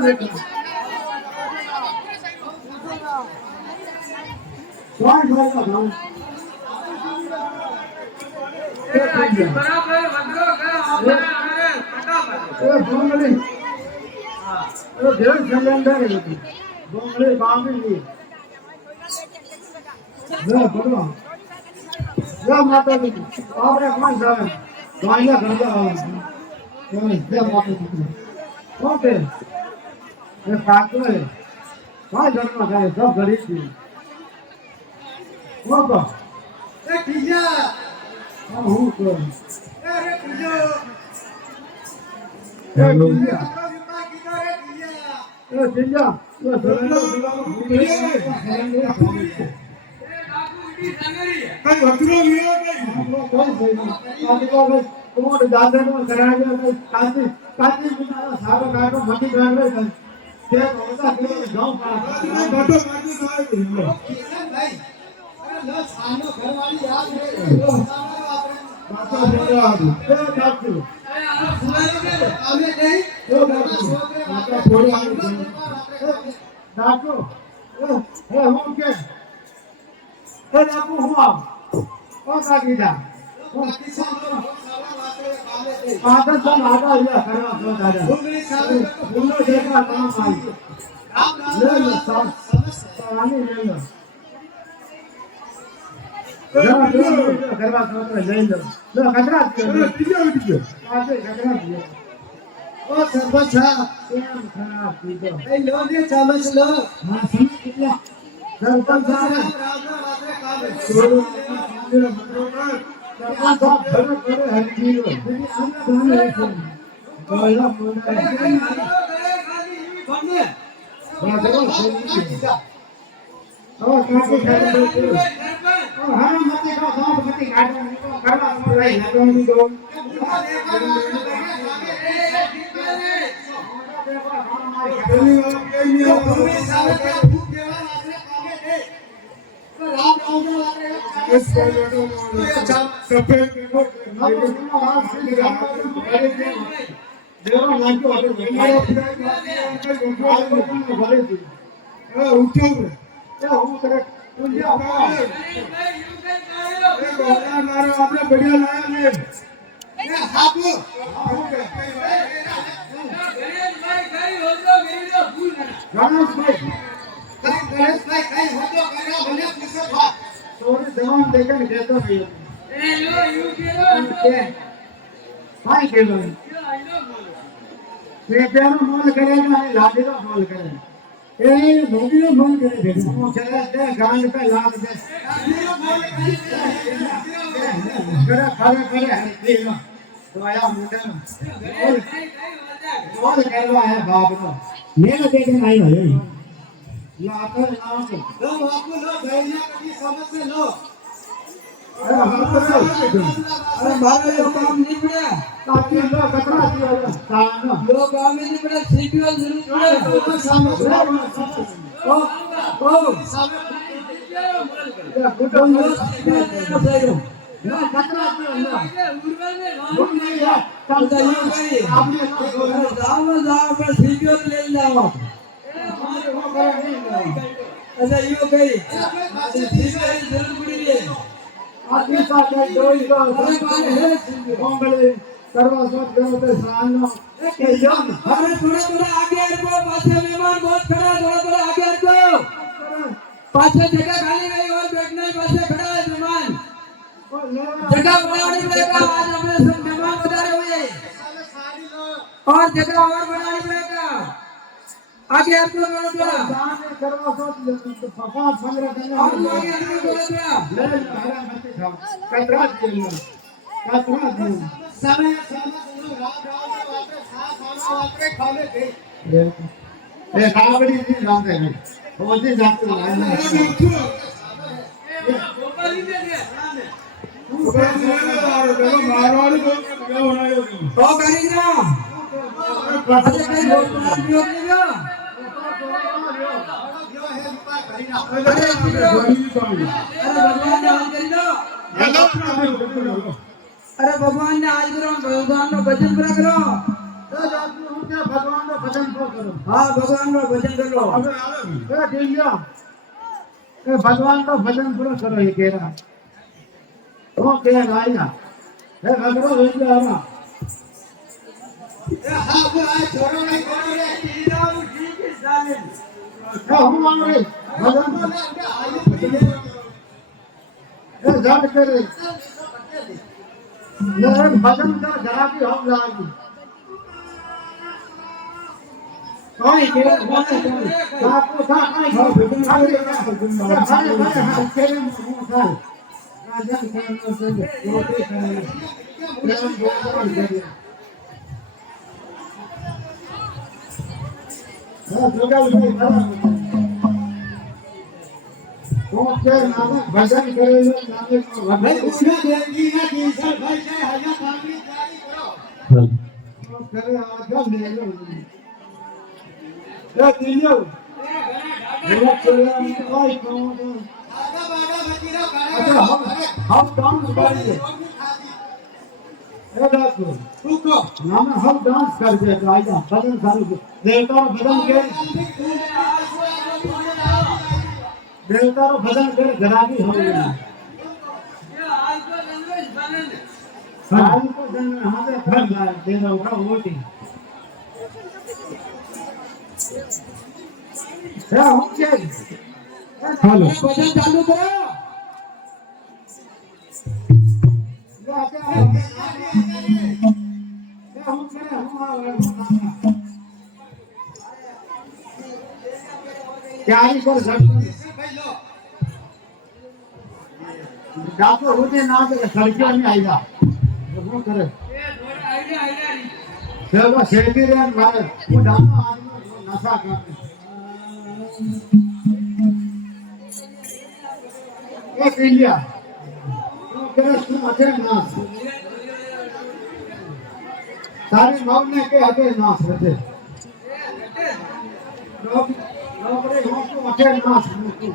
બેટા કોણ જોઈતો ભાવ બરાબર વગરો ગયો અમારે ફટાફટ એ ભોંગળી એ દેવ સંગંદર હતી ભોંગળી બાંધી જો ભગવાન જો માતાજી આપણે કોણ જાવે ગાયના ઘરડા આવે જે માતાજી ઓકે એ કાકો એ કોઈ જન્મ થાય સબ ગરીબ છે ઓકો એ ટીજા હું તો અરે ટીજો એ ટીજા વિમા કીધો રે ટીજા એ ટીજા એ સરંડો દિવાનો ભૂલી એ બાપુ ઈડી સામેરી કઈ વકરો વિયો કઈ કોણ દાદાનો કરાવ્યો કાચી કાચી બિના સારો કાઢો મટી કાઢો તે ઓછા કે ગામ બટો પાડો કાઢી સાહેબ ભાઈ અરે લો સાનો ઘરવાળી યાદ રે બાપા બેટા એ કાચી અરે આ ફુવાઈ કે અમે નહીં એ કાચી બાપા ફોડી આવી ડાકુ એ હું કે એ ડાકુ હું આવ ઓ કાકીડા આદર તો લાગા અહીંયા કરવા તો દાદા ભૂલો દેખા કામ આવી લે લે સાની લે લે કરવા તો લઈ લો લે કચરા ટીજો ટીજો આજે કચરા દે ઓ સરપંચ કેમ ખરાબ કીધો એ લો ને ચામચ લો હા સમજ કેટલા સરપંચ સાહેબ સોરો મંદિર મંદિર સરપંચ સાહેબ ભલે ભલે હરજીરો બીજી આને ભાને છે બોલા બોલા રાજો સેજી ઓ કાકી ખાલી ઓ હા મતે કો સાબ મતે કાઢો કરવા તો રહી લગોની દો પેલી વાર કઈ નહીં इस कोलेडो सफेद દેવા લાગ્યો હતો हमारा ભલે દી उठो એ હું કરે ઉલ્યા भगवान मारो आपने बढ़िया लाया ने ગણેશભાઈ થોડી જવાન દેખને દેતો નહીં હાય કેલો પેટાનો મોલ કરે અને લાડીનો મોલ કરે એ ભોગીનો મોલ કરે છે હું ચલે દે ગાંડ પે લાડ દે કરે ખારે કરે હરી તો આયા મુંડનો મોલ કરવા હે બાપનો મેં દેખને આવ્યો હે લાકર લાવ લો બાપુ લો ભાઈને કદી સમજે લો અરે બાપરો અરે મારો યો કામ નીકળ્યા તાકી લો કતરા થયો સાનો યો કામ નીકળ્યા સીપીઓ જરૂર પડે સમજ ઓ ઓ સામે ગુડો નો થયો ના કતરા થયો ના ઉર્વને ગુડને યા ચાલતા યો કરી આપણે જાવ જાવ પર સીપીઓ લઈ જાવ અમારે હો કરે નહીં અચ્છા યો કઈ સીપીઓ જરૂર પડી રે આથી સાથે જોઈ ગયો બોંગલે કરવા સોચ ગયો તો સાનો કે યમ अरे थोड़ा थोड़ा आगे हटो पाछे मेहमान बहुत खड़ा थोड़ा थोड़ा आगे हटो पाछे जगह खाली नहीं और बैठने पाछे खड़ा है मेहमान जगह बनानी पड़ेगा आज हमने सब मेहमान बता रहे हुए और जगह और बनानी पड़ेगा आगे हटो थोड़ा थोड़ा જાને કરવા સોચ તો પપ્પા સંગ્રહ કરીને और आगे हटो थोड़ा थोड़ा લે મારા મતે ખાવ કતરા દેલો કતરા દેલો समय समय रात रात वापस साथ आना वापस खाने दे એ કાબડી ની લાગે ને ઓજી જાતું લાગે गोपाली दे दे मारवाड़ी को बनायो ओ करेगा अच्छा कहीं गोपाल योग लेगा अरे भगवान ने आज कर दो अरे भगवान ने आज करो भगवान नो भजन पूरा करो તો જાતું હું કે ભગવાનનો ભજન કરો करो हाँ भगवान का भजन करो अबे आवे भी ए टीलिया ए भगवान का भजन पूरा करो ये कह रहा तो क्या गाया ए भगरो भेज दे हमारा ए हाँ वो आए छोड़ो नहीं करो रे टीला ठीक है जाने ए हम मांग रहे भजन ए जाट करे ये भजन का जरा भी हम लाएंगे कोई के बोले आपको था कोई खाली राजन के से रोटी खाने प्रेम भगवान करे हां जोगा भाई तो के नाम भजन करे नाम भाई भजन उसने देंगी ना कि सर भाई से हया खाली जारी करो करे आजा ले लो ए तीलियो मेरा चला कोई काम आगा बागा बतीरा अच्छा हम डांस करेंगे ए देखो रुको नाम हम डांस करते हैं आइए भजन सारू देवता और भजन के देवता और भजन के गरागी हो गई आज को दिन हमें फल लाए दे दो का वोटिंग क्या हो गया हेलो भजन चालू करो क्या ही कर डाको होते ना तो सड़कियों में आएगा वो करे चलो शेती रे मारे वो डाको आदमी नशा करते एक इंडिया कृष्ण अटे नाश सारे मौने के अटे नाश होते नौकरी हो तो अटे नाश होते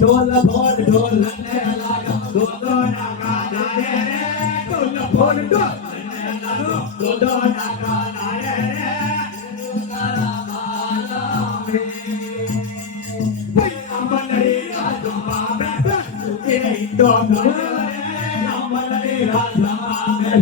ढोल ढोल ढोल लगा दो नागा रे ढोल ढोल ढोल दो नागा रे तारा माला भाई अमलरे राजमा में के दो अमलरे राजमा में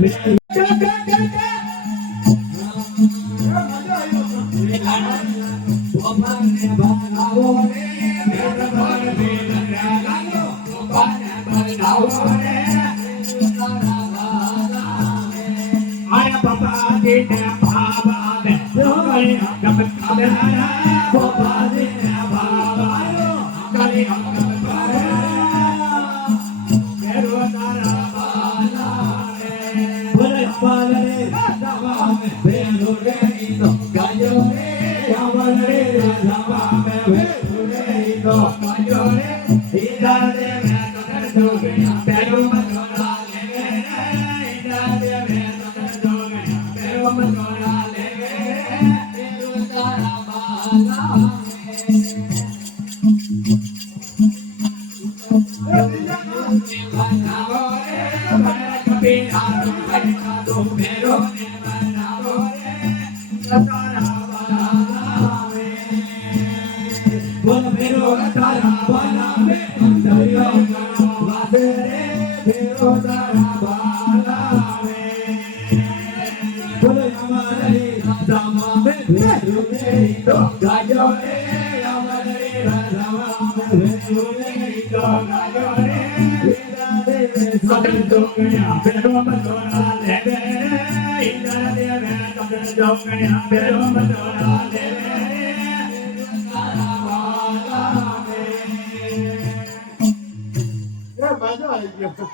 મજા આવી ગયો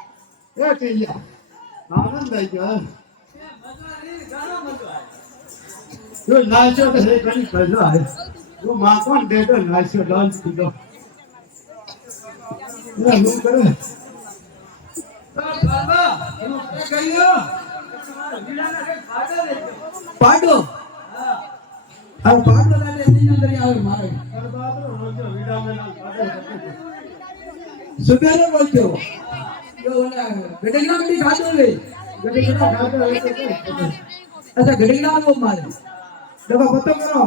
એ ટીયા આનંદ આવી ગયો જો નાચ્યો તો હે ઘણી મજા આવે જો માં કોણ દેતો નાચ્યો ડાન્સ કીધો હું કરે પાડો આ પાડો લાગે એની અંદર આવે મારે સુબેરે બોલજો જો ઓલા ગડેલા ગડી ખાતો લે અચ્છા ગડેલા નો મારે દબા પતો કરો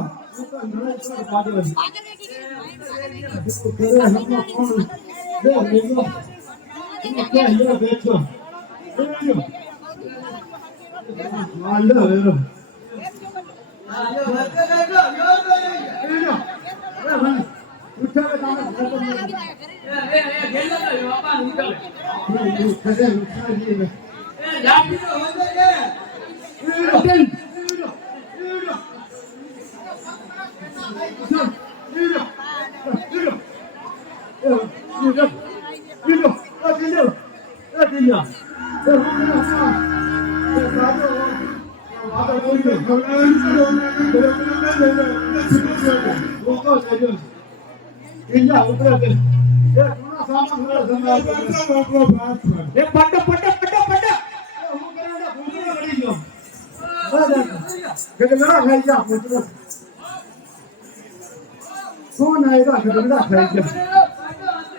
कौन आएगा गंदा खाएगा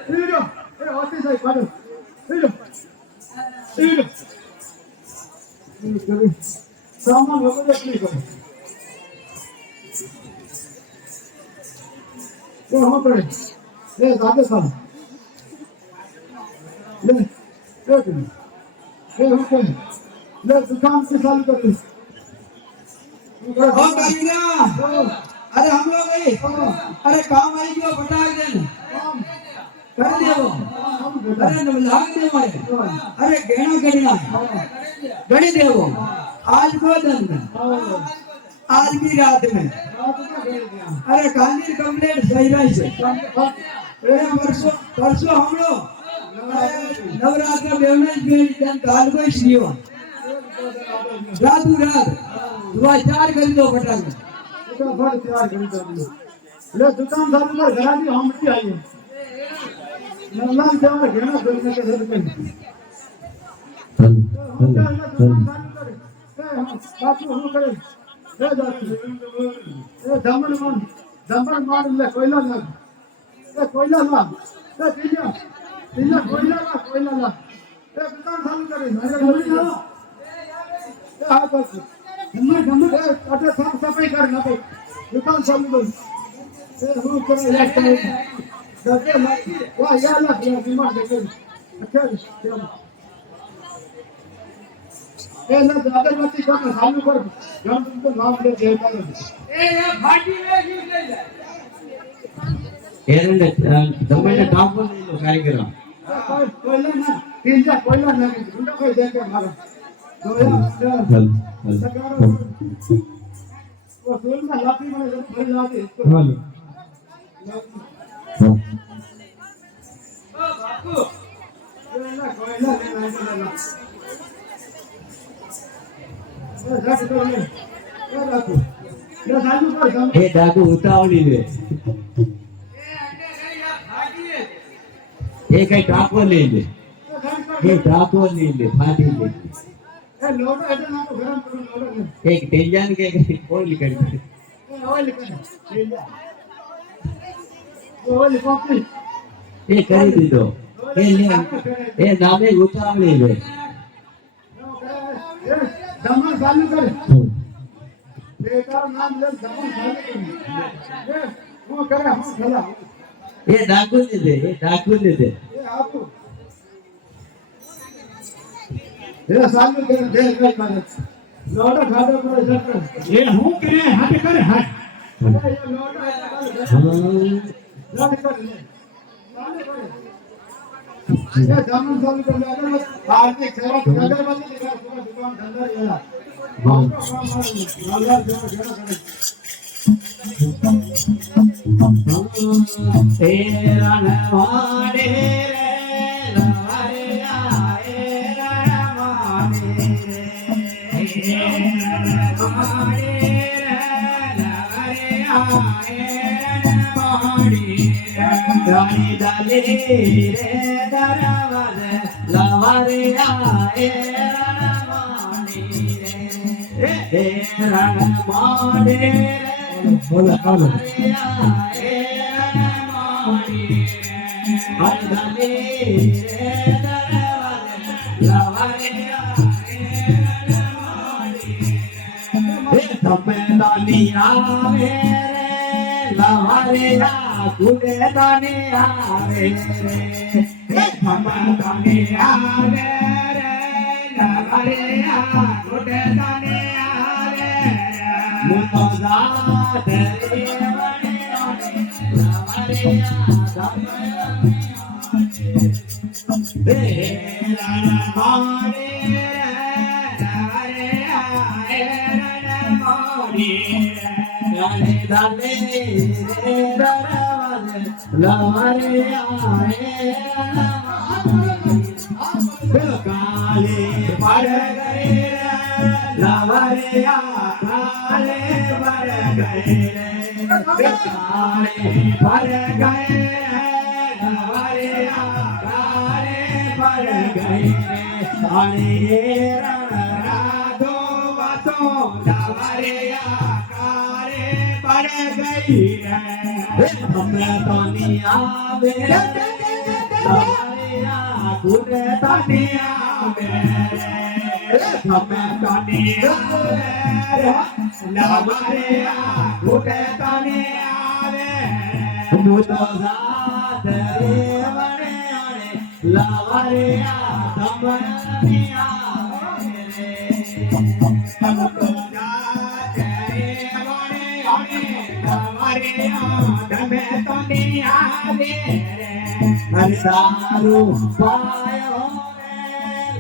हीरो ए ऑफिस आई पाडो हीरो हीरो करे सामान लोग देखने को तो हम करे ए दादे साहब ले हम करे ले दुकान से चालू कर ले हो करीना अरे हम लोग गए अरे काम आई गयो बता दे कर देवो अरे लाग दे मारे अरे गहना गड़ना गड़ी देवो आज को दिन में आज की रात में अरे काली कंप्लेंट सही रही से अरे परसों हम लोग नवरात्र बेवने में जन काल को श्रीवा रात दुआ चार कर दो बटा में फटाफट तैयार कर दो ले दुकान सामने पर घरा दी हम भी आई नल्ला जाओ घेना बोलने के सर पे बाकी हम करे ले जाती ए दमन मान ले कोयला ला ए कोयला ला ए तीजा कोयला ला ए दुकान सामने करे मेरे घर में ए हां बस जम्मू अटे साफ सफाई कर ना तो दुकान चालू कर ए हम करे एक दबे वाह यार ना बीमार देखे अच्छा चलो ए ना अगरबत्ती का चालू कर हम तुमको नाम ले देता हूं ए ये फाटी में गिर गई ఏదంటే దమ్మైన టాప్ లో కార్యక్రమం कोयला ना तीजा कोयला ना गुंडा कोई देके मारो वो सोल में लाठी में जब भर जाते इसको हेलो ओ बापू कोयला लेना ए जाके तो ले ए बापू ये सालू पर એ ડાકુ ઉતાવળી લે એ કઈ ટાપો લઈ લે એ ટાપો લઈ લે ફાટી લે ए लोटा ऐसे ना तो गरम करो लोटा એક ટેન્જન કે ઓઇલ કરી દે ए ऑयल कर तीजा ऑयल कॉफी એ કરી દીધો એ લે એ નામે ઉતાવળી લે दमन चालू कर बेटा नाम ले दमन चालू कर ये वो करे हम चला એ ડાકુ ને દે એ ડાકુ ને દે ये आपको ये चालू कर दे कर लोटा खाते पर सट ये हूं करे हाथ करे हाथ ये लोटा चालू कर ले चालू कर ये दमन चालू कर ले आर्थिक सेवा अगरबत्ती दिखा दुकान धंधा ये એ રણવાડે રે રાણી ડાલે રે દરવાજે લવારે આએ રણમાણી રે હે રણમાણી રે બોલો બોલો આએ રણમાણી રે ડાલે રે દરવાજે લવારે આએ રણમાણી તમે દાની આવે રે લવારે આ કુડે દાની આવે રે તમે દાની આવે રે લવારે આ કુડે દાની આવે મુતો જાત રે વણે લવારે આ દમે રે રણમાણી રે લવારે આ રાણી ડાલે રે દરવાજે લવારે આએ કાલે પડ ગઈ લવારે આ કાલે પડ ગઈ કાલે પડ ગઈ લવારે આ કાલે પડ ગઈ રાણી રણ રાધો વાતો લવારે આ પડ ગઈ રે તમે તની આવે લવારે આ કુડે તની આવે તમે તની આવે લવારે આ કુડે તની આવે મુતો જાત રે વણે આણે લવારે આ તમને આવે મુતો જાત રે તમે તને આવે રે સારું પાયો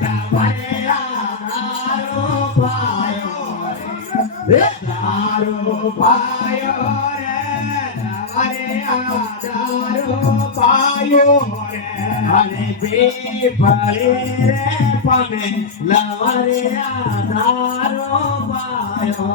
રે લવારે સારું પાયો રે સારું પાયો રે લવારે સારું પાયો રે અને બે ફળે રે પમે લવારે સારું પાયો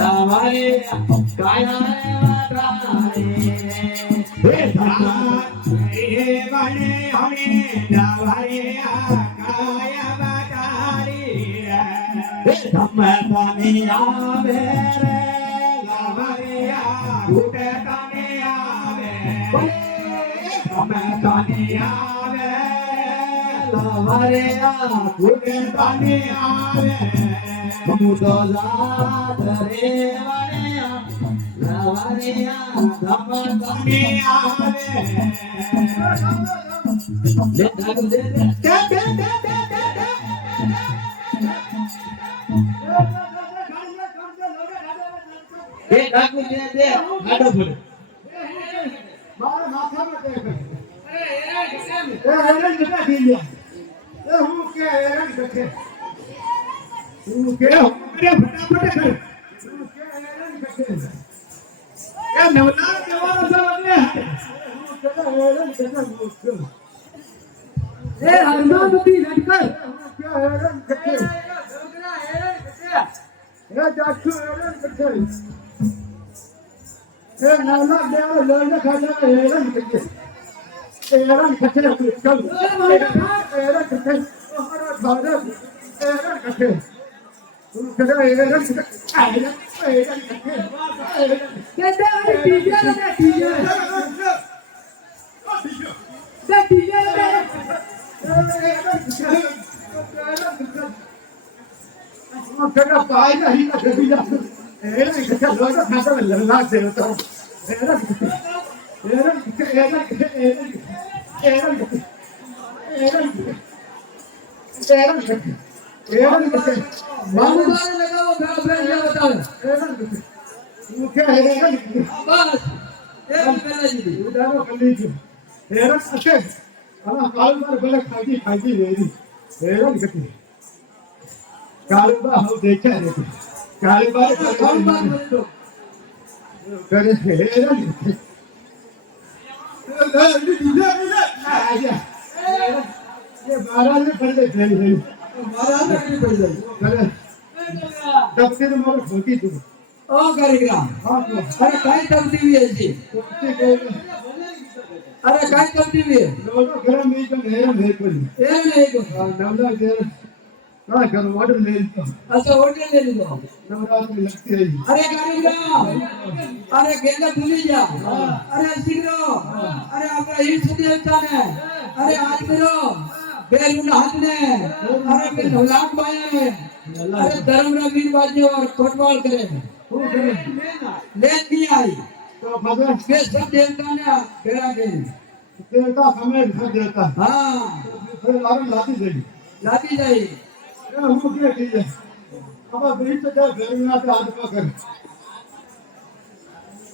લવારે કાયા વાટારે હે વણે હણે લવારે કાયા વાટારે હે તમે તને આવે રે લવારે ઉઠે તને આવે તમે તને આવે લવારે ઉઠે તને આવે મુતો જાત રે વણે લવારે ધમકને આવે દે ડાકુ દે ડાકુ દે ગાડો ભરે મારા માથામાં દે હેરાન કેટલા થઈ ગયા હું કે હેરાન કથે હું કે ફટાફટ કર હું કે હેરાન કથે એ નવલા દેવાનો છે મને હું કેટલા હેરાન કેટલા મુશ્કેલ એ હરમાનતી લટકર હું કે હેરાન કથે એ જાક્ષુ હેરાન કથે એ નવલા દેવાનો લડને ખાલા હેરાન કથે હેરાન કથે ચલ હેરાન કથે અમારા ભારત હેરાન કથે તું કદા હેરાન કથે હેરાન કથે કેતે આ ટીજે ને ટીજે કદા પાય નહીં ના ગડી જા હેરાન કથે લોડો ખાતા લલ્લા દે તો હેરાન કથે હેરાન કથે હેરાન કથે હેરાન કથે હેરાન કથે बाबू बारे लगाओ फ्रेंड ये बताओ હેરાન કથે તું કે હેરાન કથે बस एक पहले जी ઉડાનો કરી દીધું હેરાન થશે અને કાળુબા ભલે ખાજી વેરી હેરાન ગતિ કાળુબા હું દેખ્યા નથી કાળુબા કોણ બાર બોલતો કરે છે હેરાન ગતિ ये महाराज ने पढ़ गई મારા નકરી પડી જાય करे तब से मोर खोटी तू ઓ કારીગરા हां तो અરે કાઈ તમતી વી છે खोटी को અરે કાઈ તમતી વી लोगों घर में तो नहीं है कोई એ નહીં કો नवला देर ना घर ऑर्डर ले तो અચ્છા હોટેલ લઈ લીધો नवरात्रि लगती है અરે કારીગરા અરે ગેંદા ભૂલી જા અરે શીખરો અરે આપણા ઈષ્ટ દેવતા ને અરે આજ મેરો બેરુના હાથ ने अरे मैं ढोलाक बाया है अरे धर्मरा वीर बाजे और कोटवाल करे वो करे ले नहीं आई तो भगवान वे सब देवता ने बेरा गए देवता समय घर देता हाँ फिर लारी लाती गई लाती जाई ये हम क्या कीजिए अब बीच से घर में आते हाथ पकड़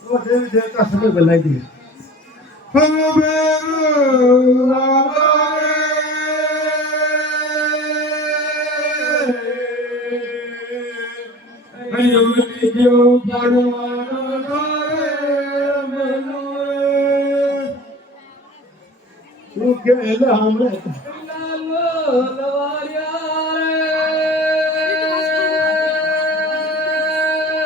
वो देवी देवता समय बुलाई दिए तू के हमने